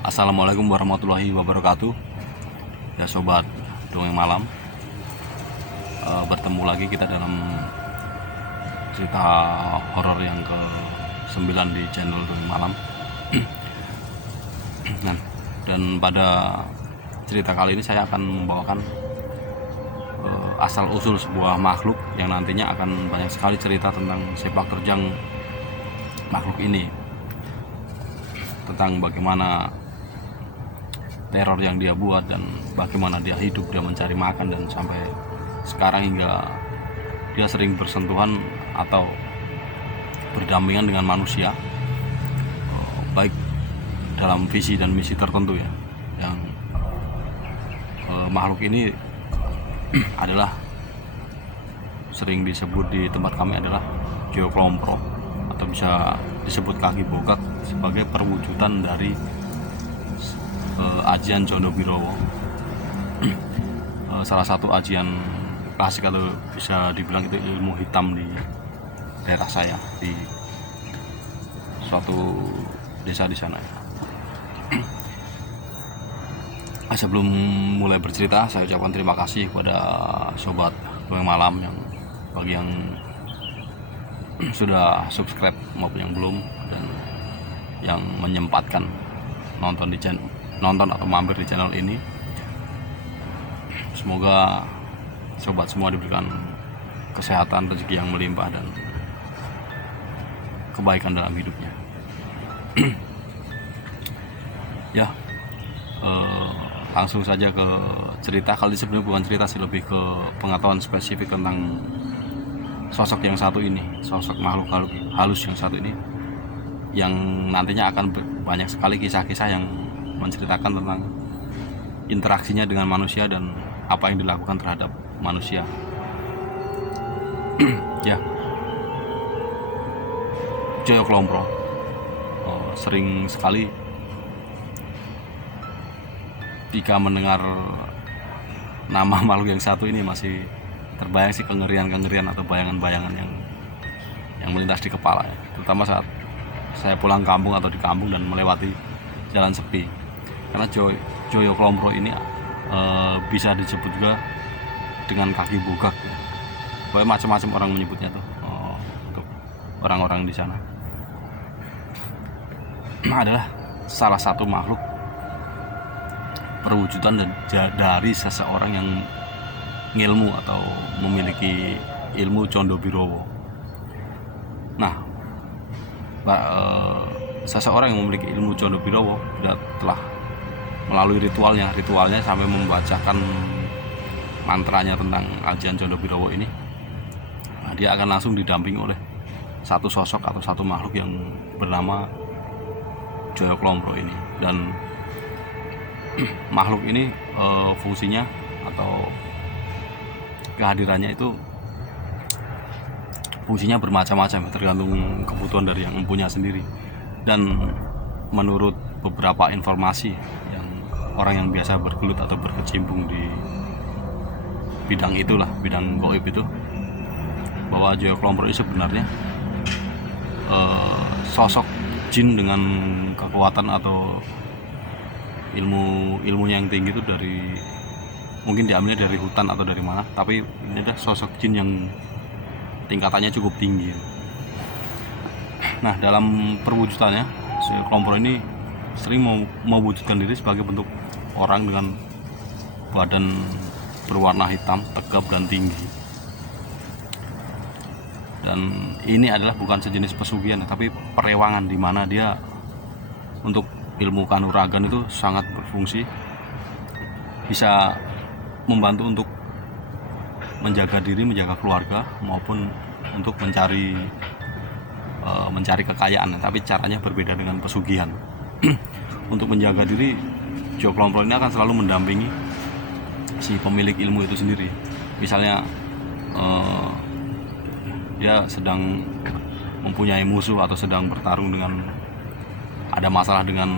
Assalamualaikum warahmatullahi wabarakatuh. Ya sobat dongeng malam, bertemu lagi kita dalam cerita horor yang ke-9 di channel dongeng malam. Dan pada cerita kali ini saya akan membawakan asal usul sebuah makhluk yang nantinya akan banyak sekali cerita tentang sepak terjang makhluk ini, tentang bagaimana teror yang dia buat dan bagaimana dia hidup, dia mencari makan, dan sampai sekarang hingga dia sering bersentuhan atau berdampingan dengan manusia, baik dalam visi dan misi tertentu ya. Yang makhluk ini adalah sering disebut di tempat kami adalah Joyo Klompro, atau bisa disebut kaki bokak, sebagai perwujudan dari ajian Condobirowo. Salah satu ajian klasik, atau bisa dibilang itu ilmu hitam di daerah saya, di suatu desa di sana. Sebelum mulai bercerita, saya ucapkan terima kasih kepada sobat dongeng malam yang bagi yang sudah subscribe maupun yang belum, dan yang menyempatkan nonton atau mampir di channel ini. Semoga sobat semua diberikan kesehatan, rezeki yang melimpah, dan kebaikan dalam hidupnya. Ya, langsung saja ke cerita. Kali ini sebenarnya bukan cerita sih, lebih ke pengetahuan spesifik tentang sosok yang satu ini, sosok makhluk halus yang satu ini, yang nantinya akan banyak sekali kisah-kisah yang menceritakan tentang interaksinya dengan manusia dan apa yang dilakukan terhadap manusia. Ya, Joyo Klompro sering sekali jika mendengar nama makhluk yang satu ini masih terbayang sih kengerian atau bayangan-bayangan yang melintas di kepala ya. Terutama saat saya pulang kampung atau di kampung dan melewati jalan sepi. Karena Joyo Klompro ini bisa disebut juga dengan kaki bugak ya. Pokoknya macam-macam orang menyebutnya tuh untuk orang-orang di sana. Adalah salah satu makhluk perwujudan dari seseorang yang ngilmu atau memiliki ilmu Condobirowo. Nah, seseorang yang memiliki ilmu Condobirowo telah melalui ritualnya sampai membacakan mantranya tentang ajian Condobirowo ini. Nah, dia akan langsung didampingi oleh satu sosok atau satu makhluk yang bernama Joyo Klompro ini. Dan makhluk ini fungsinya atau kehadirannya itu fungsinya bermacam-macam, tergantung kebutuhan dari yang mempunyai sendiri. Dan menurut beberapa informasi yang orang yang biasa bergelut atau berkecimpung di bidang itulah, bidang gaib itu, bahwa Joyo Klompro ini sebenarnya sosok jin dengan kekuatan atau ilmunya yang tinggi itu mungkin diambilnya dari hutan atau dari mana, tapi ini adalah sosok jin yang tingkatannya cukup tinggi. Nah, dalam perwujudannya si Klompro ini sering mewujudkan diri sebagai bentuk orang dengan badan berwarna hitam, tegap dan tinggi. Dan ini adalah bukan sejenis pesugihan, tapi perewangan, di mana dia untuk ilmu kanuragan itu sangat berfungsi, bisa membantu untuk menjaga diri, menjaga keluarga, maupun untuk mencari kekayaan. Tapi caranya berbeda dengan pesugihan. Untuk menjaga diri, Joyo Klompro ini akan selalu mendampingi si pemilik ilmu itu sendiri. Misalnya dia sedang mempunyai musuh atau sedang bertarung dengan, ada masalah dengan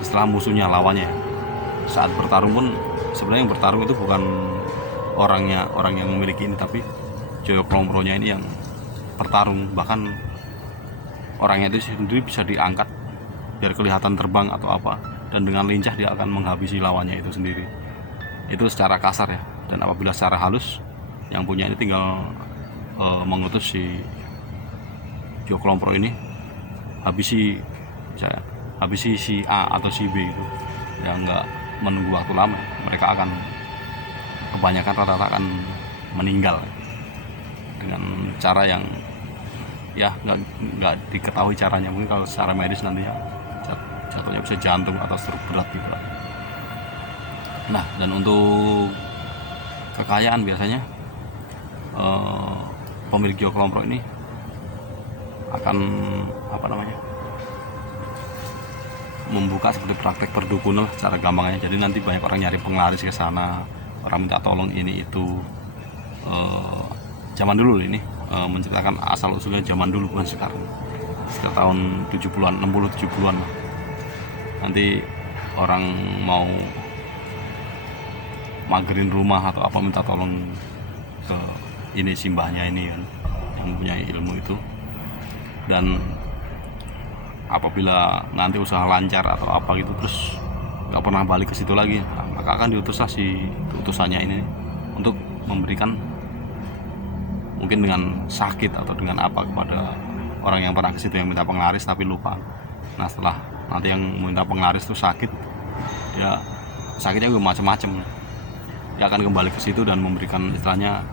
setelah musuhnya, lawannya. Saat bertarung pun sebenarnya yang bertarung itu bukan orang yang memiliki ini, tapi Joyo Klompro-nya ini yang bertarung. Bahkan orangnya itu sendiri bisa diangkat biar kelihatan terbang atau apa, dan dengan lincah dia akan menghabisi lawannya itu sendiri. Itu secara kasar ya. Dan apabila secara halus, yang punya ini tinggal mengutus si Geoklompro ini habisi si A atau si B itu, yang nggak menunggu waktu lama. Mereka akan kebanyakan rata-rata akan meninggal dengan cara yang ya nggak diketahui caranya. Mungkin kalau secara medis nantinya jatuhnya bisa jantung atau stroke berat gitu. Nah, dan untuk kekayaan biasanya pemilik Geoklompro ini akan membuka seperti praktek perdukunan secara gampangnya. Jadi nanti banyak orang nyari penglaris ke sana, orang minta tolong ini itu. Zaman dulu ini menceritakan asal usulnya zaman dulu, bukan sekarang. Sekitar tahun 70-an, 60-70-an lah. Nanti orang mau magerin rumah atau apa minta tolong ke ini simbahnya ini kan, yang punya ilmu itu. Dan apabila nanti usaha lancar atau apa gitu terus nggak pernah balik ke situ lagi, maka akan diutuslah si utusannya ini untuk memberikan, mungkin dengan sakit atau dengan apa, kepada orang yang pernah ke situ yang minta penglaris tapi lupa. Nah, setelah nanti yang minta penglaris itu sakit, ya sakitnya juga macam-macam, dia akan kembali ke situ dan memberikan istilahnya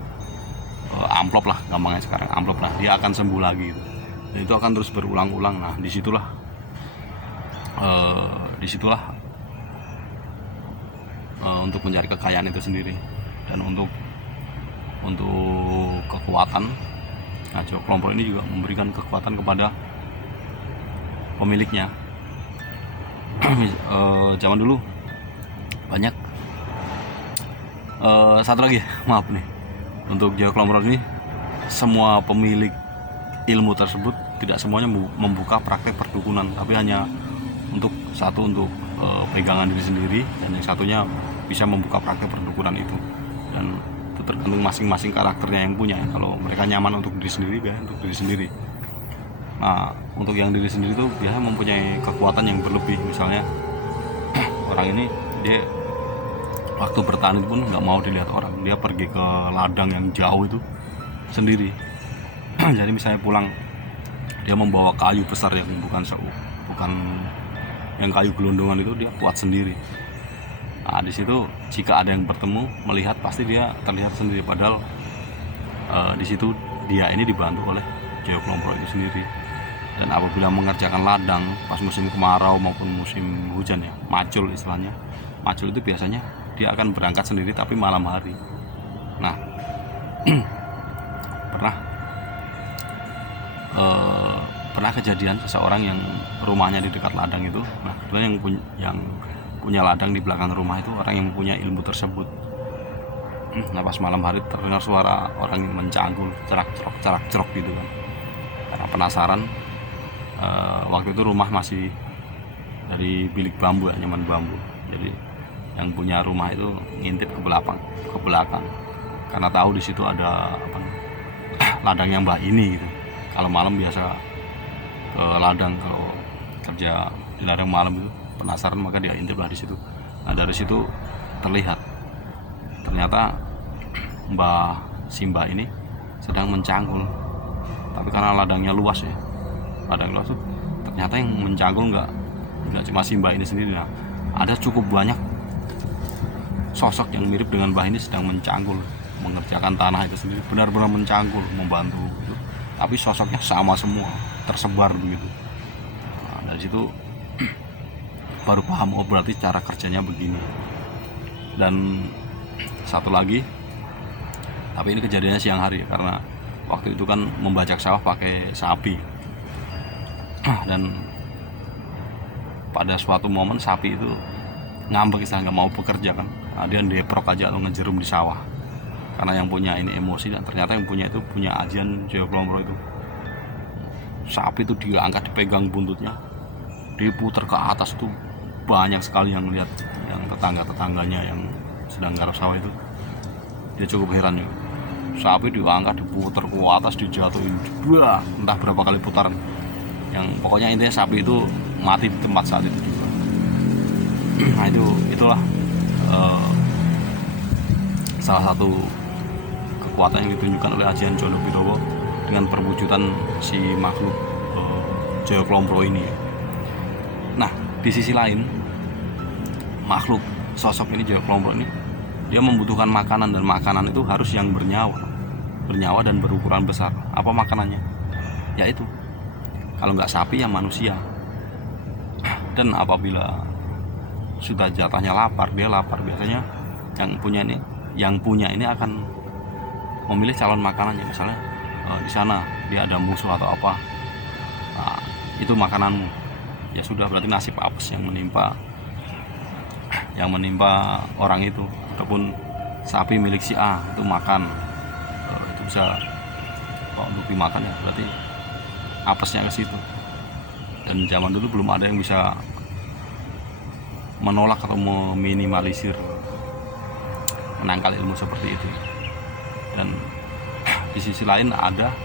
amplop lah, gampangnya sekarang amplop lah, dia akan sembuh lagi gitu. Dan itu akan terus berulang-ulang. Nah, disitulah untuk mencari kekayaan itu sendiri. Dan untuk kekuatan, nah Geoklompro ini juga memberikan kekuatan kepada pemiliknya. Zaman dulu banyak satu lagi, maaf nih, untuk Geoklompro ini semua pemilik ilmu tersebut tidak semuanya membuka praktek perdukunan, tapi hanya untuk pegangan diri sendiri, dan yang satunya bisa membuka praktek perdukunan itu. Dan itu tergantung masing-masing karakternya yang punya. Kalau mereka nyaman untuk diri sendiri, ya untuk diri sendiri. Nah, untuk yang diri sendiri itu biasanya mempunyai kekuatan yang berlebih. Misalnya orang ini dia waktu bertani pun nggak mau dilihat orang, dia pergi ke ladang yang jauh itu sendiri. Jadi misalnya pulang, dia membawa kayu besar yang bukan yang kayu gelondongan itu, dia buat sendiri. Nah, di situ jika ada yang bertemu melihat, pasti dia terlihat sendiri, padahal di situ dia ini dibantu oleh Geoklompro itu sendiri. Dan apabila mengerjakan ladang pas musim kemarau maupun musim hujan ya, macul istilahnya, macul itu biasanya dia akan berangkat sendiri tapi malam hari. Nah, pernah kejadian seseorang yang rumahnya di dekat ladang itu. Nah, kebetulan yang punya ladang di belakang rumah itu orang yang punya ilmu tersebut. Nah, pas malam hari terdengar suara orang yang mencangkul, cerak-cerok gitu kan. Karena penasaran, waktu itu rumah masih dari bilik bambu ya, nyaman bambu. Jadi yang punya rumah itu ngintip ke belakang karena tahu di situ ada ladangnya mbah ini gitu. Kalau malam biasa ke ladang, kalau kerja di ladang malam itu penasaran, maka dia intip lah di situ. Nah, dari situ ternyata Mbah ini sedang mencangkul, tapi karena ladangnya luas ya, ladang luas tuh ternyata yang mencangkul nggak cuma Mbah ini sendiri. Nah, ada cukup banyak sosok yang mirip dengan Mbah ini sedang mencangkul, mengerjakan tanah itu sendiri, benar-benar mencangkul, membantu gitu. Tapi sosoknya sama semua, tersebar begitu. Nah, dari situ baru paham, oh berarti cara kerjanya begini. Dan satu lagi, tapi ini kejadiannya siang hari karena waktu itu kan membajak sawah pakai sapi. Dan pada suatu momen sapi itu ngambek, nggak mau bekerja kan. Nah, dia deprok aja atau ngejerum di sawah karena yang punya ini emosi, dan ternyata yang punya itu punya ajian Geoklompro itu. Sapi itu diangkat, dipegang buntutnya, diputer ke atas. Itu banyak sekali yang lihat, yang tetangganya yang sedang garap sawah itu, dia cukup heran ya. Sapi diangkat, diputer ke atas, dijatuhin, entah berapa kali putaran. Yang pokoknya intinya sapi itu mati di tempat saat itu juga. Nah itulah salah satu kekuatan yang ditunjukkan oleh Ajian Jono Birowo dengan perwujudan si makhluk Jaya Klompro ini. Nah di sisi lain, makhluk sosok ini Jaya Klompro ini dia membutuhkan makanan, dan makanan itu harus yang bernyawa dan berukuran besar. Apa makanannya? Yaitu kalau nggak sapi ya manusia. Dan apabila sudah jatahnya lapar, dia lapar, biasanya yang punya ini akan memilih calon makanannya. Misalnya di sana dia ada musuh atau apa, nah, itu makananmu. Ya sudah, berarti nasib apes yang menimpa orang itu. Ataupun sapi milik si A itu makan, itu bisa untuk dimakan, ya berarti apesnya ke situ. Dan zaman dulu belum ada yang bisa menolak atau meminimalisir, menangkal ilmu seperti itu. Dan di sisi lain ada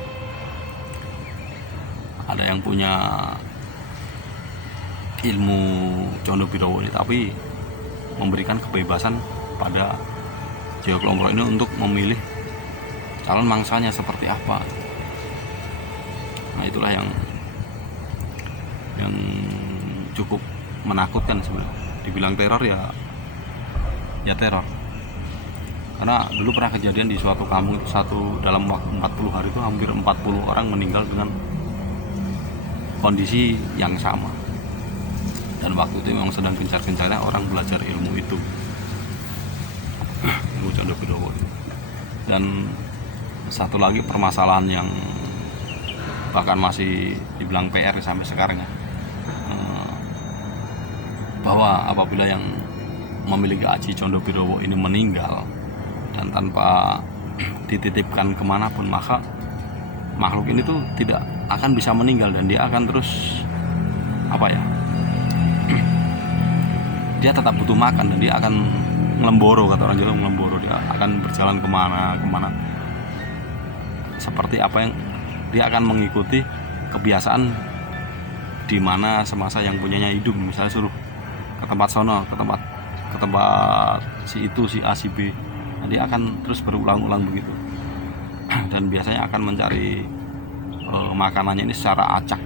yang punya ilmu Jono Birowo ini, tapi memberikan kebebasan pada Jaya Klompro ini untuk memilih calon mangsanya seperti apa. Nah itulah yang cukup menakutkan sebenarnya. Dibilang teror ya teror. Karena dulu pernah kejadian di suatu kampung itu, dalam waktu 40 hari itu hampir 40 orang meninggal dengan kondisi yang sama. Dan waktu itu memang sedang gencar-gencarnya orang belajar ilmu itu, ilmu Jono Birowo. Dan satu lagi permasalahan yang bahkan masih dibilang PR sampai sekarang ya, bahwa apabila yang memiliki Aji Jono Birowo ini meninggal dan tanpa dititipkan kemanapun, maka makhluk ini tuh tidak akan bisa meninggal, dan dia akan terus dia tetap butuh makan, dan dia akan ngelemboro, kata orang Jawa, ngelemboro. Dia akan berjalan kemana seperti apa yang dia akan mengikuti kebiasaan di mana semasa yang punyanya hidup. Misalnya suruh ke tempat sono, ke tempat si itu, si A, si B, nanti akan terus berulang-ulang begitu. Dan biasanya akan mencari makanannya ini secara acak.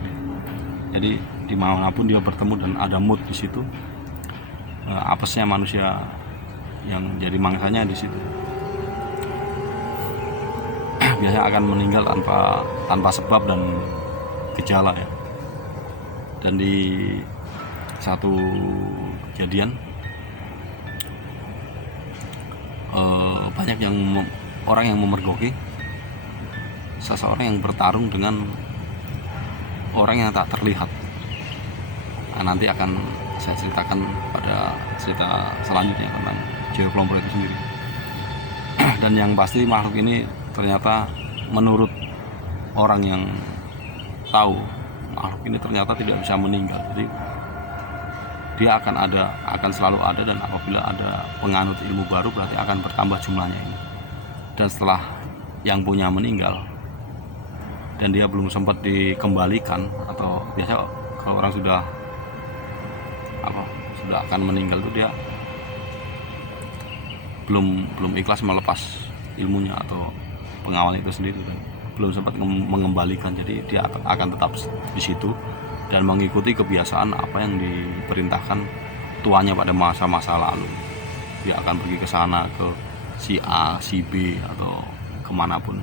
Jadi dimanapun dia bertemu dan ada mood di situ, apesnya manusia yang jadi mangsanya di situ biasanya akan meninggal tanpa sebab dan gejala ya. Dan di satu kejadian banyak orang yang memergoki seseorang yang bertarung dengan orang yang tak terlihat. Nah, nanti akan saya ceritakan pada cerita selanjutnya tentang Jaya Klompro itu sendiri. Dan yang pasti makhluk ini ternyata menurut orang yang tahu, makhluk ini ternyata tidak bisa meninggal. Jadi dia akan selalu ada, dan apabila ada penganut ilmu baru berarti akan bertambah jumlahnya ini. Dan setelah yang punya meninggal dan dia belum sempat dikembalikan, atau biasa kalau orang sudah akan meninggal itu dia belum ikhlas melepas ilmunya atau pengawal itu sendiri, dan belum sempat mengembalikan. Jadi dia akan tetap di situ dan mengikuti kebiasaan apa yang diperintahkan tuanya pada masa-masa lalu. Dia akan pergi ke sana, ke si A, si B, atau kemanapun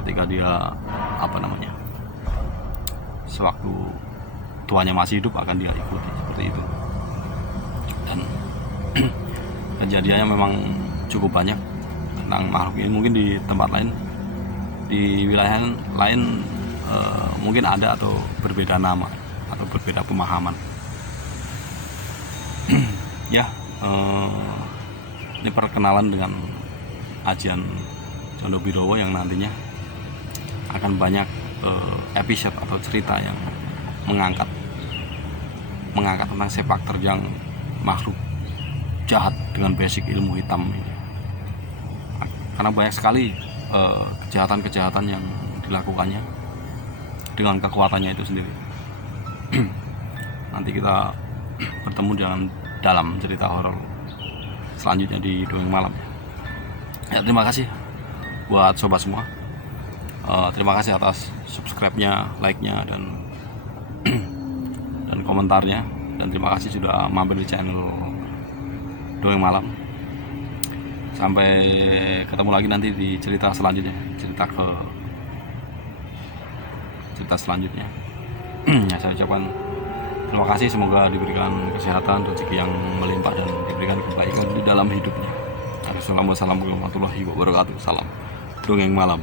ketika dia sewaktu tuanya masih hidup akan dia ikuti, seperti itu. Dan kejadiannya memang cukup banyak tentang makhluk ini. Mungkin di tempat lain, di wilayah lain mungkin ada atau berbeda nama atau berbeda pemahaman. Ya, ini perkenalan dengan Ajian Jono Birowo yang nantinya akan banyak episode atau cerita yang mengangkat tentang sepak terjang makhluk jahat dengan basic ilmu hitam ini. Karena banyak sekali kejahatan-kejahatan yang dilakukannya dengan kekuatannya itu sendiri. nanti kita bertemu dengan dalam cerita horor selanjutnya di Dongeng Malam. Ya, terima kasih buat sobat semua. Terima kasih atas subscribe-nya, like-nya, dan komentarnya. Dan terima kasih sudah mampir di channel Dongeng Malam. Sampai ketemu lagi nanti di cerita selanjutnya, cerita selanjutnya. Ya, saya ucapkan terima kasih, semoga diberikan kesehatan, rezeki yang melimpah, dan diberikan kebaikan di dalam hidupnya. Assalamualaikum warahmatullahi wabarakatuh. Salam Dongeng Malam.